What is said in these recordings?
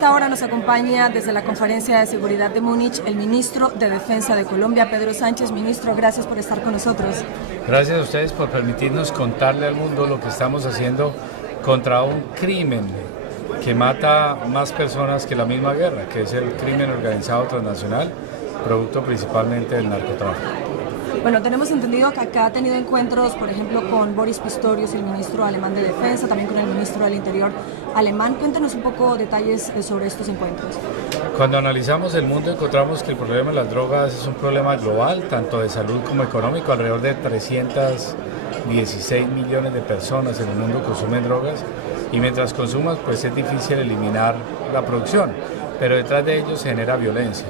Ahora nos acompaña desde la Conferencia de Seguridad de Múnich el ministro de Defensa de Colombia, Pedro Sánchez. Ministro, gracias por estar con nosotros. Gracias a ustedes por permitirnos contarle al mundo lo que estamos haciendo contra un crimen que mata más personas que la misma guerra, que es el crimen organizado transnacional, producto principalmente del narcotráfico. Bueno, tenemos entendido que acá ha tenido encuentros, por ejemplo, con Boris Pistorius, el ministro alemán de Defensa, también con el ministro del Interior alemán. Cuéntanos un poco detalles sobre estos encuentros. Cuando analizamos el mundo encontramos que el problema de las drogas es un problema global, tanto de salud como económico. Alrededor de 316 millones de personas en el mundo consumen drogas y mientras consuman pues es difícil eliminar la producción, pero detrás de ello se genera violencia.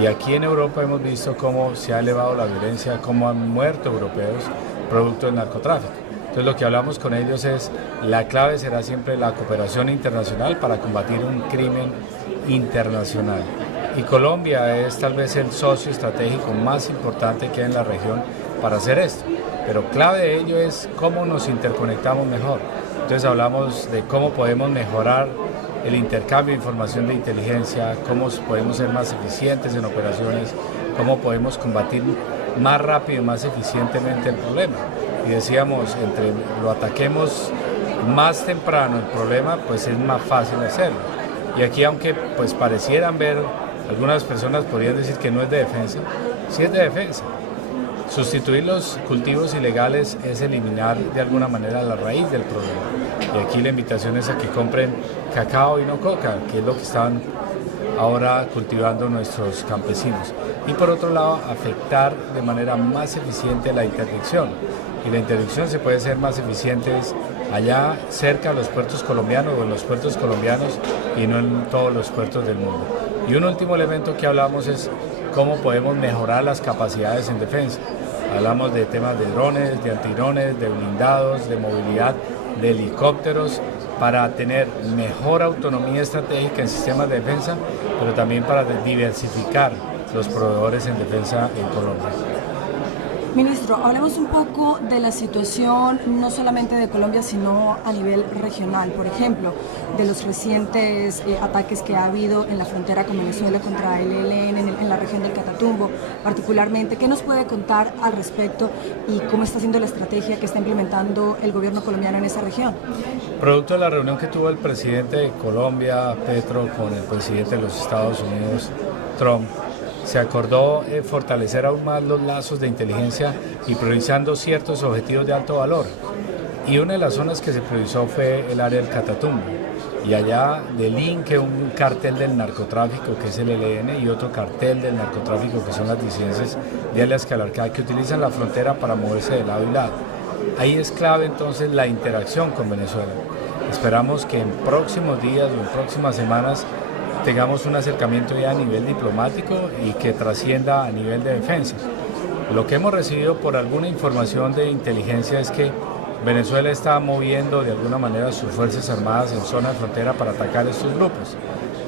Y aquí en Europa hemos visto cómo se ha elevado la violencia, cómo han muerto europeos producto del narcotráfico. Entonces lo que hablamos con ellos es, la clave será siempre la cooperación internacional para combatir un crimen internacional. Y Colombia es tal vez el socio estratégico más importante que hay en la región para hacer esto. Pero clave de ello es cómo nos interconectamos mejor. Entonces hablamos de cómo podemos mejorar el intercambio de información de inteligencia, cómo podemos ser más eficientes en operaciones, cómo podemos combatir más rápido y más eficientemente el problema. Y decíamos, entre lo ataquemos más temprano el problema, pues es más fácil hacerlo. Y aquí, aunque pues parecieran ver, algunas personas podrían decir que no es de defensa, sí es de defensa. Sustituir los cultivos ilegales es eliminar de alguna manera la raíz del problema. Y aquí la invitación es a que compren cacao y no coca, que es lo que están ahora cultivando nuestros campesinos. Y por otro lado, afectar de manera más eficiente la interdicción. Y la interdicción se puede ser más eficiente allá cerca de los puertos colombianos o en los puertos colombianos y no en todos los puertos del mundo. Y un último elemento que hablamos es cómo podemos mejorar las capacidades en defensa. Hablamos de temas de drones, de antidrones, de blindados, de movilidad, de helicópteros, para tener mejor autonomía estratégica en sistemas de defensa, pero también para diversificar los proveedores en defensa en Colombia. Ministro, hablemos un poco de la situación no solamente de Colombia, sino a nivel regional. Por ejemplo, de los recientes ataques que ha habido en la frontera con Venezuela contra el ELN en la región del Catatumbo, particularmente. ¿Qué nos puede contar al respecto y cómo está siendo la estrategia que está implementando el gobierno colombiano en esa región? Producto de la reunión que tuvo el presidente de Colombia, Petro, con el presidente de los Estados Unidos, Trump, se acordó fortalecer aún más los lazos de inteligencia y priorizando ciertos objetivos de alto valor. Y una de las zonas que se priorizó fue el área del Catatumbo. Y allá delinque un cartel del narcotráfico que es el ELN y otro cartel del narcotráfico que son las disidencias de alias Calarcá que utilizan la frontera para moverse de lado y lado. Ahí es clave entonces la interacción con Venezuela. Esperamos que en próximos días o en próximas semanas tengamos un acercamiento ya a nivel diplomático y que trascienda a nivel de defensa. Lo que hemos recibido por alguna información de inteligencia es que Venezuela está moviendo de alguna manera sus fuerzas armadas en zona de frontera para atacar estos grupos.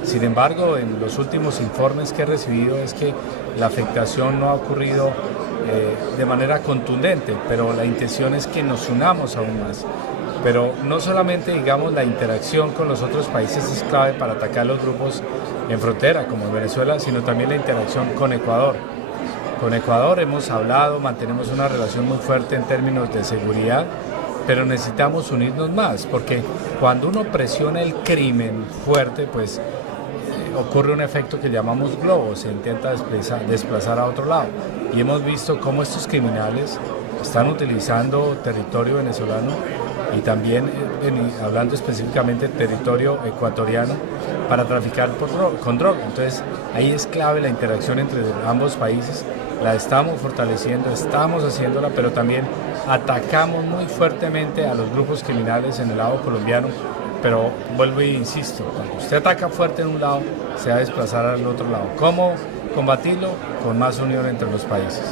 Sin embargo, en los últimos informes que he recibido es que la afectación no ha ocurrido de manera contundente, pero la intención es que nos unamos aún más. Pero no solamente, digamos, la interacción con los otros países es clave para atacar los grupos en frontera, como en Venezuela, sino también la interacción con Ecuador. Con Ecuador hemos hablado, mantenemos una relación muy fuerte en términos de seguridad, pero necesitamos unirnos más, porque cuando uno presiona el crimen fuerte, pues ocurre un efecto que llamamos globo, se intenta desplazar a otro lado. Y hemos visto cómo estos criminales están utilizando territorio venezolano y también hablando específicamente del territorio ecuatoriano para traficar con droga. Entonces ahí es clave la interacción entre ambos países, la estamos fortaleciendo, estamos haciéndola, pero también atacamos muy fuertemente a los grupos criminales en el lado colombiano, pero vuelvo e insisto, cuando usted ataca fuerte en un lado, se va a desplazar al otro lado. ¿Cómo combatirlo? Con más unión entre los países.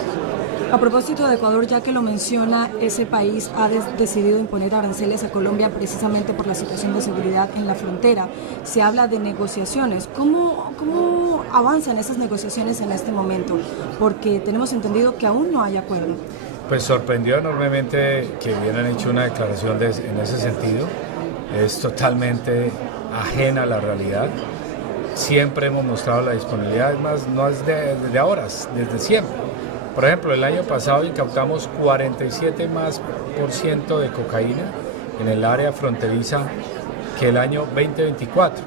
A propósito de Ecuador, ya que lo menciona, ese país ha decidido imponer aranceles a Colombia precisamente por la situación de seguridad en la frontera. Se habla de negociaciones. ¿Cómo avanzan esas negociaciones en este momento? Porque tenemos entendido que aún no hay acuerdo. Pues sorprendió enormemente que hubieran hecho una declaración en ese sentido. Es totalmente ajena a la realidad. siempre hemos mostrado la disponibilidad, además no es de ahora, es desde siempre. Por ejemplo, el año pasado incautamos 47% más de cocaína en el área fronteriza que el año 2024.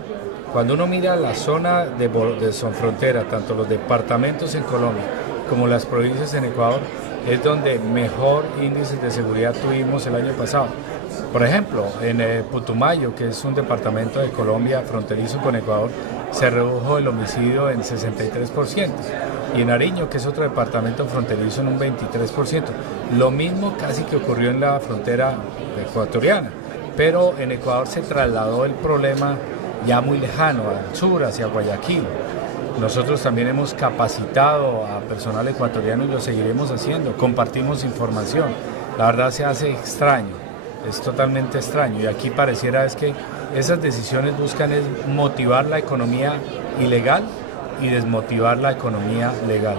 Cuando uno mira la zona de frontera, tanto los departamentos en Colombia como las provincias en Ecuador, es donde mejor índice de seguridad tuvimos el año pasado. Por ejemplo, en Putumayo, que es un departamento de Colombia fronterizo con Ecuador, se redujo el homicidio en 63%, y en Nariño, que es otro departamento fronterizo, en un 23%. Lo mismo casi que ocurrió en la frontera ecuatoriana, pero en Ecuador se trasladó el problema ya muy lejano, al sur, hacia Guayaquil. Nosotros también hemos capacitado a personal ecuatoriano y lo seguiremos haciendo, compartimos información. La verdad se hace extraño, es totalmente extraño, y aquí pareciera es que esas decisiones buscan es motivar la economía ilegal y desmotivar la economía legal.